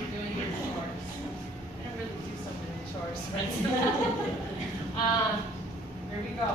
you're doing your chores. I don't really do so many chores, but, here we go.